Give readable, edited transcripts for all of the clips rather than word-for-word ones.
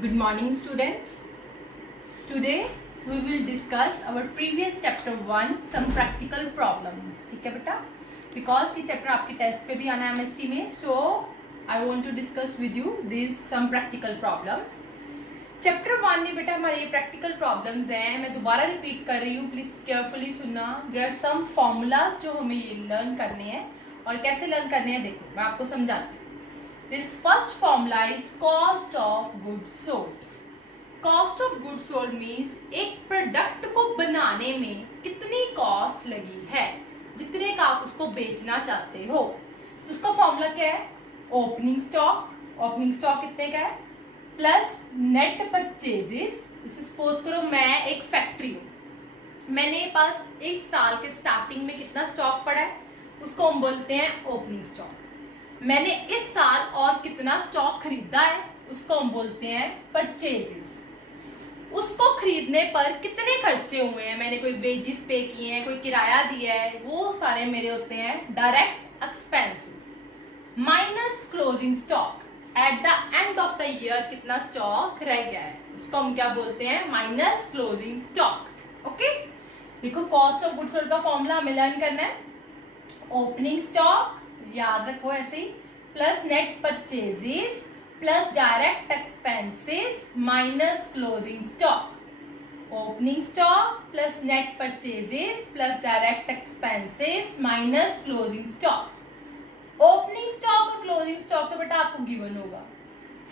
Good morning, students. Today we will discuss our previous chapter 1 some practical problems. ठीक है बेटा? Because ये chapter आपके टेस्ट पे भी आना है MST में, so I want to discuss with you these some practical problems. Chapter 1 में बेटा हमारे ये प्रैक्टिकल प्रॉब्लम्स हैं. मैं दोबारा रिपीट कर रही हूँ, प्लीज केयरफुली सुनना. देयर आर सम फॉर्मूलाज जो हमें ये लर्न करने हैं और कैसे लर्न करने हैं देखो मैं आपको समझाती हूँ. This first formula is cost of goods sold. Cost of goods sold means एक प्रोडक्ट को बनाने में कितनी कॉस्ट लगी है, जितने का आप उसको बेचना चाहते हो. तो उसका फॉर्मूला क्या है? Opening stock. ओपनिंग स्टॉक कितने का है प्लस नेट परचेजेस. सपोज करो मैं एक फैक्ट्री हूँ, मैंने पास एक साल के स्टार्टिंग में कितना स्टॉक पड़ा है उसको हम बोलते हैं ओपनिंग स्टॉक. मैंने इस साल और कितना स्टॉक खरीदा है उसको हम बोलते हैं परचेजेस. उसको खरीदने पर कितने खर्चे हुए हैं, मैंने कोई वेजेस पे किए हैं, कोई किराया दिया है, वो सारे मेरे होते हैं direct expenses. Minus closing stock. At the end of the year कितना स्टॉक रह गया है उसको हम क्या बोलते हैं? Minus closing stock. ओके, देखो कॉस्ट ऑफ गुड्स सोल्ड का फॉर्मूला हमें लर्न करना है. ओपनिंग स्टॉक याद रखो ऐसे ही, plus net purchases plus direct expenses minus closing stock. Opening stock plus net purchases plus direct expenses minus closing stock. Opening stock और क्लोजिंग स्टॉक तो बेटा आपको गिवन होगा.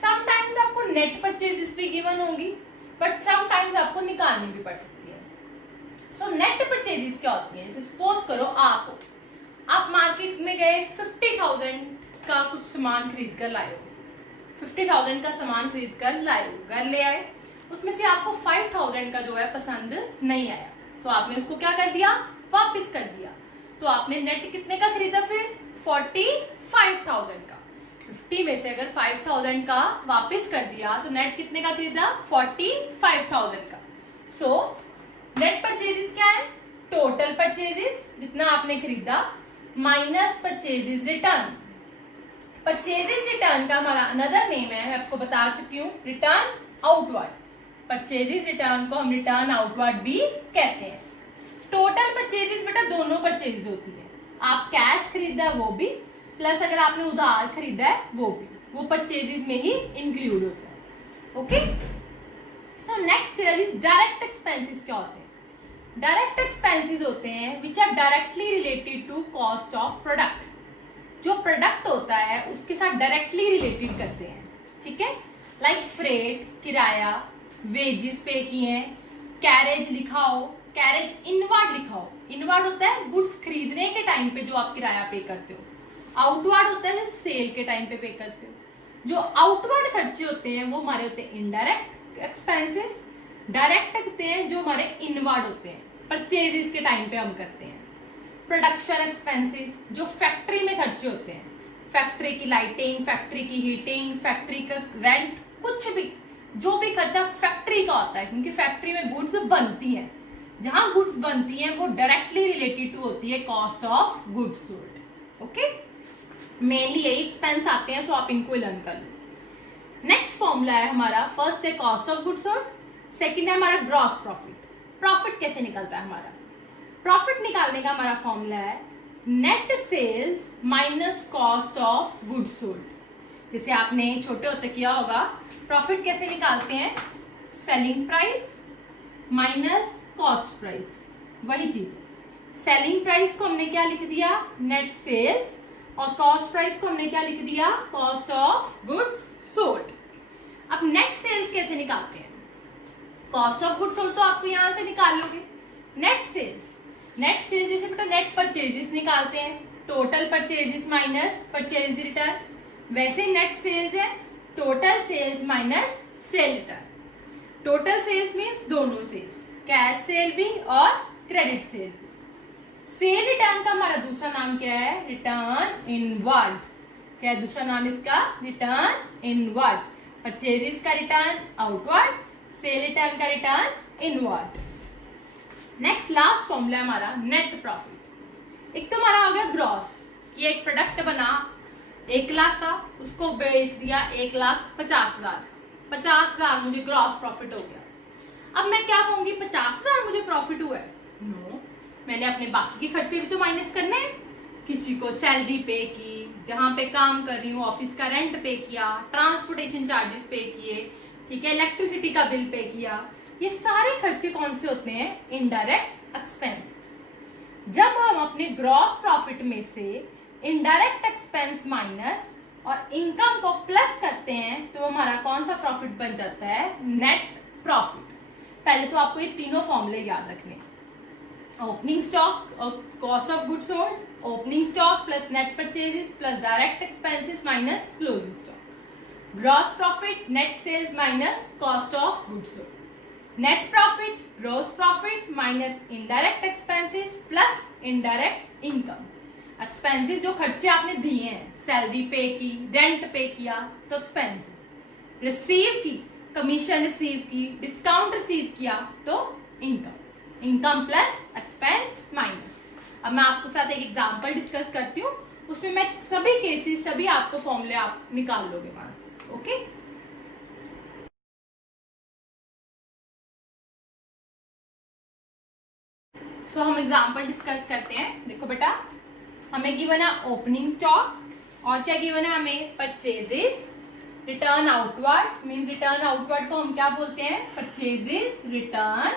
समटाइम्स आपको नेट परचेजेस भी गिवन होगी, बट समटाइम्स आपको निकालनी भी पड़ सकती है. सो नेट परचेजेस क्या होती है? सपोज करो आप मार्केट में गए, 50,000 का कुछ सामान खरीद कर लाए हो. 50,000 का सामान खरीद कर लाए हो, घर ले आए, उसमें से आपको 5,000 का जो है पसंद नहीं आया, तो आपने उसको क्या कर दिया? वापस कर दिया. तो आपने नेट कितने का खरीदा फिर? 45,000 का. 50 में से अगर 5,000 का वापस कर दिया तो नेट कितने का खरीदा? 45,000 का. सो नेट परचेजेस क्या है? टोटल परचेजेस जितना आपने खरीदा minus purchases return. Purchases return का हमारा अनदर नेम है, मैं आपको बता चुकी हूँ, रिटर्न आउटवर्ड. परचेजेस रिटर्न को हम रिटर्न आउटवर्ड भी कहते हैं. टोटल परचेजेस बेटा दोनों परचेजेस होती है. आप कैश खरीदा वो भी, प्लस अगर आपने उधार खरीदा है वो भी, वो परचेजेस में ही इंक्लूड होता है. Okay, so next is direct expenses. क्या होते हैं? डायरेक्ट एक्सपेंसेस होते हैं which are directly related to cost of product. जो प्रोडक्ट होता है उसके साथ डायरेक्टली रिलेटेड करते हैं. ठीक है, लाइक फ्रेट, किराया, वेजेस पे किए हैं, कैरेज लिखा हो, कैरेज इनवर्ड लिखा हो. इनवर्ड होता है गुड्स खरीदने के टाइम पे जो आप किराया पे करते हो. आउटवर्ड होता है सेल के टाइम पे करते हो. जो आउटवर्ड खर्चे होते हैं वो हमारे होते हैं इनडायरेक्ट एक्सपेंसेस. डायरेक्ट होते हैं जो हमारे इनवर्ड होते हैं, परचेजेस के टाइम पे हम करते हैं. प्रोडक्शन एक्सपेंसेस जो फैक्ट्री में खर्चे होते हैं, फैक्ट्री की लाइटिंग, फैक्ट्री की हीटिंग, फैक्ट्री का रेंट, कुछ भी जो भी खर्चा फैक्ट्री का होता है, क्योंकि फैक्ट्री में गुड्स बनती हैं. जहां गुड्स बनती हैं वो डायरेक्टली रिलेटेड टू होती है cost of goods sold. Okay, mainly यही एक्सपेंस आते हैं, सो आप इनको लर्न कर लो. नेक्स्ट फॉर्मूला है हमारा, फर्स्ट है cost of goods sold, second है हमारा ग्रॉस प्रॉफिट. प्रॉफिट कैसे निकलता है हमारा? प्रॉफिट निकालने का हमारा फॉर्मूला है net sales minus cost of goods sold. जैसे आपने छोटे होते किया होगा, प्रॉफिट कैसे निकालते हैं? Selling price minus cost price. वही चीज, सेलिंग प्राइस को हमने क्या लिख दिया? Net sales. और कॉस्ट प्राइस को हमने क्या लिख दिया? Cost of goods sold. अब नेट सेल्स कैसे निकालते हैं? कॉस्ट ऑफ गुड्स सोल्ड तो आपको यहां से निकाल लोगे. नेट सेल्स जैसे बेटा नेट परचेजेस निकालते हैं, total purchases minus purchase return. वैसे नेट सेल्स है total sales minus sale return. Total sales means दोनों सेल्स, कैश सेल भी और क्रेडिट सेल भी. सेल रिटर्न का हमारा दूसरा नाम क्या है? Return inward. क्या है दूसरा नाम इसका? Return inward. परचेजेस का रिटर्न आउटवर्ड, सेल रिटर्न का return inward. Next last formula हमारा नेट प्रॉफिट. एक तो हमारा हो गया ग्रॉस, कि एक प्रोडक्ट बना 1 लाख का, उसको बेच दिया 1,50,000. 50,000 मुझे ग्रॉस प्रॉफिट हो गया। अब मैं क्या कहूंगी 50,000 मुझे प्रॉफिट हुआ है? नो, मैंने अपने बाकी के खर्चे भी तो माइनस करने हैं। किसी को सैलरी पे की, जहां पे काम कर रही हूँ ऑफिस का रेंट पे किया, ट्रांसपोर्टेशन चार्जेस पे किए, ठीक है, इलेक्ट्रिसिटी का बिल पे किया। ये सारे खर्चे कौन से होते हैं? Indirect expenses. जब हम अपने ग्रॉस प्रॉफिट में से इनडायरेक्ट एक्सपेंस माइनस और इनकम को प्लस करते हैं तो हमारा कौन सा प्रॉफिट बन जाता है? Net profit. पहले तो आपको ये तीनों फॉर्मूले याद रखने, ओपनिंग स्टॉक और cost of goods sold, opening stock plus net purchases plus direct expenses minus closing stock. Gross profit net sales minus cost of goods sold. Net profit gross profit minus indirect expenses plus indirect income. Expenses जो खर्चे आपने दिए हैं, salary पे की, rent पे किया तो एक्सपेंसेस, रिसीव की, कमीशन रिसीव की, डिस्काउंट रिसीव किया तो income. Income plus expense minus. अब मैं आपके साथ एक एग्जांपल डिस्कस करती हूँ, उसमें मैं सभी केसेस, सभी आपको फॉर्मूले आप निकाल लोगे वहां से। ओके, सो हम एग्जांपल डिस्कस करते हैं। देखो बेटा, हमें गिवन है ओपनिंग स्टॉक और क्या गिवन है हमें? Purchases. Return outward means return outward को हम क्या बोलते हैं? परचेजेस। रिटर्न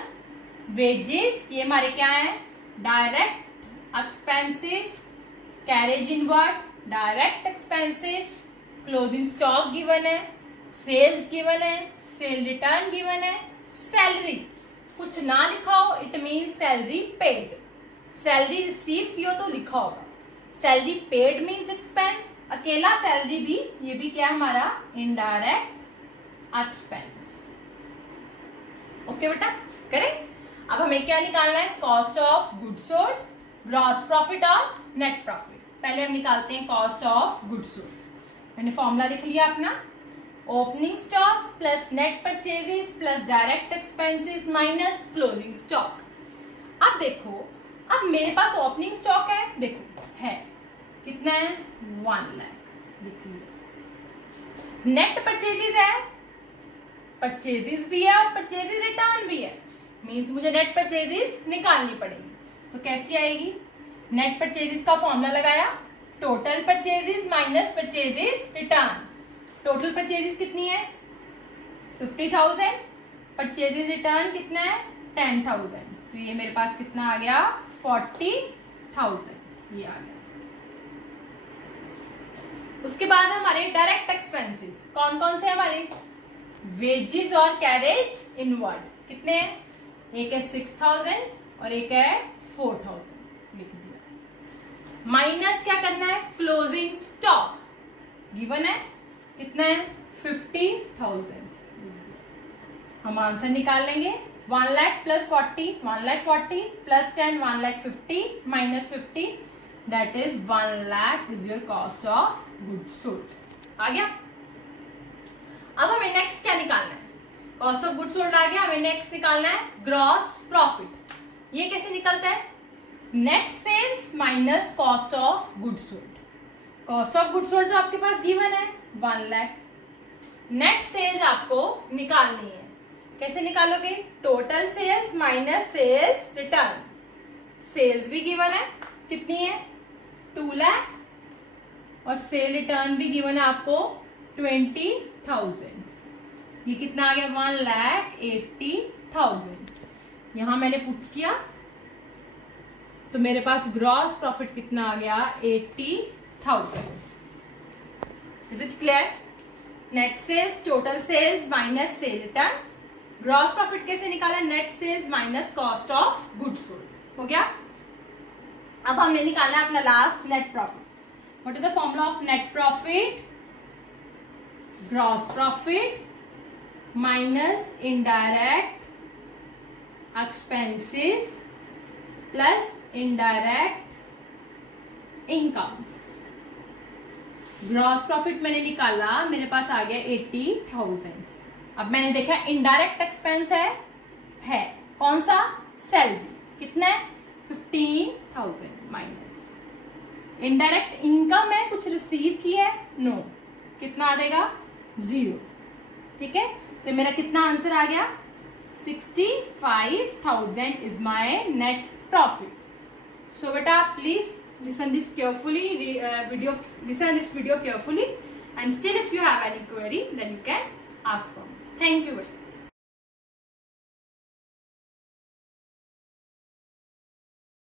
वेजेस, ये हमारे क्या है? Direct expenses. Carriage inward direct expenses. Closing stock given है, सेल्स गिवन है, सेल रिटर्न गिवन है, सैलरी कुछ ना लिखा हो it mean salary paid. Salary receive की हो तो लिखा होगा। सैलरी पेड मीन्स एक्सपेंस, अकेला सैलरी भी, ये भी क्या हमारा? Indirect expense. ओके बेटा, करें। अब हमें क्या निकालना है? Cost of goods sold, gross profit और नेट प्रॉफिट। पहले हम निकालते हैं कॉस्ट ऑफ गुड्स सोल्ड। मैंने फॉर्मूला लिख लिया अपना, opening stock plus net purchases plus direct expenses minus closing stock. अब देखो, अब मेरे पास ओपनिंग स्टॉक है, देखो है कितना है? 1 लाख लिख लिया। नेट परचेजेस है, परचेजेस भी है और परचेजेस रिटर्न भी है, मींस मुझे नेट परचेजेस निकालनी पड़ेगी। तो कैसी आएगी? नेट परचेजेस का फॉर्मूला लगाया, total purchases minus purchases return. Total purchases कितनी है? 50,000। परचेजेस रिटर्न कितना है? 10,000। तो ये मेरे पास कितना आ गया? 40,000 ये आ गया। उसके बाद हमारे डायरेक्ट एक्सपेंसेस कौन कौन से हमारे? वेजेस और कैरेज इनवर्ड कितने हैं? एक है 6,000 और एक है 4,000 लिख दिया। माइनस क्या करना है? क्लोजिंग स्टॉक गिवन है कितना है? 50,000। हम आंसर निकाल लेंगे। 1 lakh plus 40, 1 lakh 40 plus 10, 1 lakh 50 minus 50, that is 1 lakh is your cost of goods sold. आ गया। अब हमें नेक्स्ट क्या निकालना है? कॉस्ट ऑफ गुड्स सोल्ड आ गया, हमें नेक्स्ट निकालना है ग्रॉस प्रॉफिट। ये कैसे निकलता है? Net sales minus cost of goods sold. Cost of goods sold तो आपके पास गिवन है 1 लाख, नेट सेल्स आपको निकालनी है। कैसे निकालोगे? Total sales minus sales return. Sales भी गिवन है, कितनी है? 2 लाख और सेल रिटर्न भी गिवन है आपको 20,000। ये कितना आ गया? 1,80,000। यहां मैंने पुट किया तो मेरे पास ग्रॉस प्रॉफिट कितना आ गया? 80,000। Is it clear? Net sales, total sales minus sale return. Gross profit कैसे निकाला? Net sales minus cost of goods sold. हो गया। अब हमने निकाला अपना last net profit. What is the formula of net profit? Gross profit minus indirect expenses plus indirect incomes. Gross profit मैंने निकाला, मेरे पास आ गया 80,000। अब मैंने देखा इनडायरेक्ट एक्सपेंस है कौन सा? सैलरी। कितना है? 15,000 माइनस इनडायरेक्ट इनकम है, कुछ रिसीव की है? नो। कितना आ जाएगा? 0। ठीक है। तो मेरा कितना आंसर आ गया? 65,000 is my net profit. So beta, please listen this carefully, listen this video carefully, and still if you have any query then you can ask from me. Thank you beta.